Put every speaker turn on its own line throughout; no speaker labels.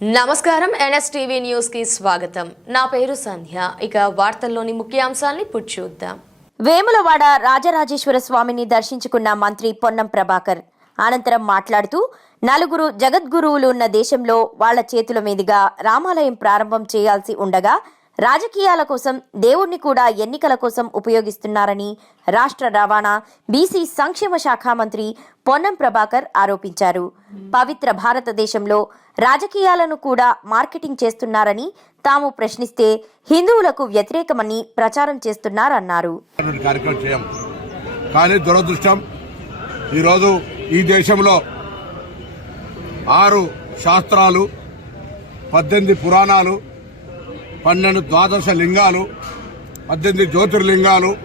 నమస్కారం ఎన్ఎస్టీవీ న్యూస్కి స్వాగతం. నా పేరు సంధ్య. ఇక వార్తల్లోని ముఖ్యాంశాల్ని చూద్దాం. వేములవాడ రాజరాజేశ్వర స్వామిని దర్శించుకున్న మంత్రి పొన్నం ప్రభాకర్. అనంతరం మాట్లాడుతూ నలుగురు జగద్గురువులు ఉన్న దేశంలో వాళ్ళ చేతుల మీదుగా రామాలయం ప్రారంభం చేయాల్సి ఉండగా రాజకీయాల కోసం దేవుణ్ణి కూడా ఎన్నికల కోసం ఉపయోగిస్తున్నారని రాష్ట్ర రవాణా బీసీ సంక్షేమ శాఖ మంత్రి పొన్నం ప్రభాకర్ ఆరోపించారు. పవిత్ర భారతదేశంలో రాజకీయాలను కూడా మార్కెటింగ్ చేస్తున్నారని తాము ప్రశ్నిస్తే హిందువులకు వ్యతిరేకమని ప్రచారం చేస్తున్నారన్నారు.
కానీ దురదృష్టం ఈరోజు ఈ దేశంలో ఆరు శాస్త్రాలు పద్దెనిమిది పురాణాలు పన్నెండు ద్వాదశ లింగాలు పద్దెనిమిది జ్యోతిర్లింగాలు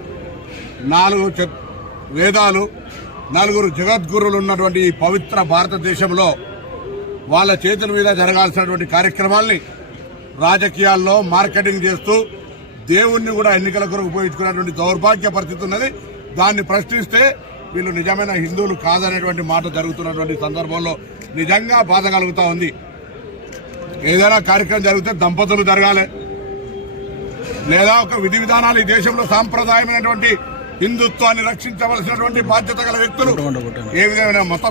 నాలుగు చ- వేదాలు నలుగురు జగద్గురులు ఉన్నటువంటి ఈ పవిత్ర భారతదేశంలో వాళ్ళ చేతుల మీద జరగాల్సినటువంటి కార్యక్రమాల్ని రాజకీయాల్లో మార్కెటింగ్ చేస్తూ దేవుణ్ణి కూడా ఎన్నికల కొరకు ఉపయోగించుకున్నటువంటి దౌర్భాగ్య పరిస్థితి ఉన్నది. దాన్ని ప్రశ్నిస్తే వీళ్ళు నిజమైన హిందువులు కాదనేటువంటి మాట జరుగుతున్నటువంటి సందర్భంలో నిజంగా బాధ కలుగుతూ ఉంది. ఏదైనా కార్యక్రమం జరిగితే దంపతులు జరగాలి. లేదా ఒక విధి విధానాలు ఈ దేశంలో సాంప్రదాయమైనటువంటి హిందుత్వాన్ని రక్షించవలసినటువంటి బాధ్యత గల వ్యక్తులు ఏ విధమైన మత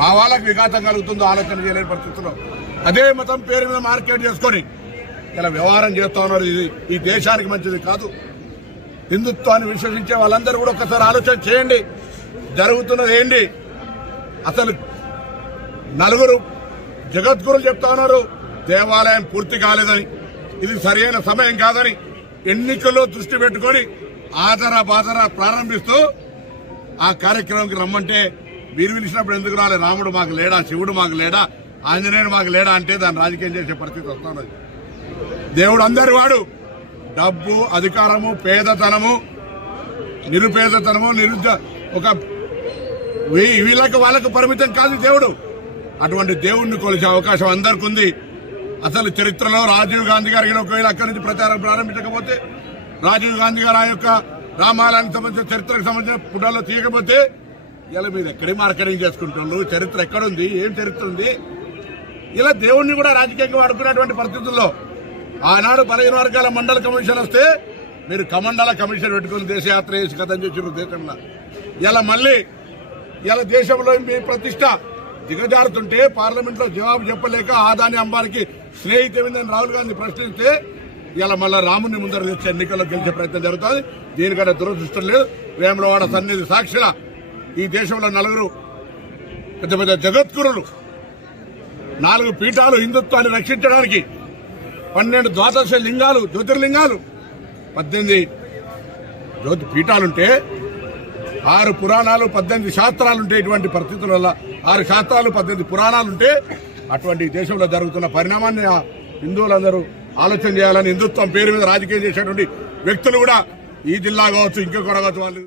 భావాలకు విఘాతం కలుగుతుందో ఆలోచన చేయలేని పరిస్థితుల్లో అదే మతం పేరు మీద మార్కెట్ చేసుకొని ఇలా వ్యవహారం చేస్తా ఉన్నారు. ఇది ఈ దేశానికి మంచిది కాదు. హిందుత్వాన్ని విశ్వసించే వాళ్ళందరూ కూడా ఒకసారి ఆలోచన చేయండి. జరుగుతున్నది ఏంటి? అసలు నలుగురు జగద్గురులు చెప్తా ఉన్నారు దేవాలయం పూర్తి కాలేదని. ఇది సరైన సమయం కాదని ఎన్నికల్లో దృష్టి పెట్టుకొని ఆదర బాదరా ప్రారంభిస్తూ ఆ కార్యక్రమంకి రమ్మంటే మీరు పిలిచినప్పుడు ఎందుకు రాలే? రాముడు మాకు లేడా? శివుడు మాకు లేడా? ఆంజనేయుడు మాకు లేడా అంటే దాన్ని రాజకీయం చేసే పరిస్థితి వస్తున్నది దేవుడు అందరి వాడు. డబ్బు అధికారము పేదతనము నిరుపేదతనము నిరుద్ద ఒక వీ- వీళ్ళకి వాళ్ళకు పరిమితం కాదు దేవుడు. అటువంటి దేవుణ్ణి కొలిచే అవకాశం అందరికి ఉంది అసలు చరిత్రలో రాజీవ్ గాంధీ గారికి ఒకవేళ అక్కడి నుంచి ప్రచారం ప్రారంభించకపోతే రాజీవ్ గాంధీ గారు ఆ యొక్క రామాలయానికి సంబంధించిన చరిత్రకు సంబంధించిన పుటాల్లో తీయకపోతే ఇలా మీరు ఎక్కడే మార్కెటింగ్ చేసుకుంటున్నారు? చరిత్ర ఎక్కడుంది? ఏం చరిత్ర ఉంది? ఇలా దేవుణ్ణి కూడా రాజకీయంగా వాడుకునేటువంటి పరిస్థితుల్లో ఆనాడు పదిహేను వర్గాల మండల కమిషన్ వస్తే మీరు కమండల కమిషన్ పెట్టుకుని దేశయాత్ర చేసి కథం చేసారు దేశంలో. ఇలా మళ్ళీ ఇలా దేశంలో మీ ప్రతిష్ట దిగజారుతుంటే పార్లమెంట్లో జవాబు చెప్పలేక ఆదాని అంబానికి స్నేహితమైందని రాహుల్ గాంధీ ప్రశ్నిస్తే ఇలా మళ్ళీ రాముని ముందర తెచ్చి ఎన్నికల్లో గెలిచే ప్రయత్నం జరుగుతుంది. దీనికంటే దురదృష్టం లేదు. వేములవాడ సన్నిధి సాక్షిల ఈ దేశంలో నలుగురు పెద్ద పెద్ద జగద్గురులు నాలుగు పీఠాలు హిందుత్వాన్ని రక్షించడానికి పన్నెండు ద్వాదశ లింగాలు జ్యోతిర్లింగాలు పద్దెనిమిది జ్యోతి పీఠాలుంటే ఆరు పురాణాలు పద్దెనిమిది శాస్త్రాలు ఉంటే ఇటువంటి పరిస్థితుల వల్ల ఆరు శాస్త్రాలు పద్దెనిమిది పురాణాలు ఉంటే అటువంటి దేశంలో జరుగుతున్న పరిణామాన్ని హిందువులందరూ ఆలోచన చేయాలని హిందుత్వం పేరు మీద రాజకీయం చేసేటువంటి వ్యక్తులు కూడా ఈ జిల్లా కావచ్చు ఇంకొక కావచ్చు వాళ్ళు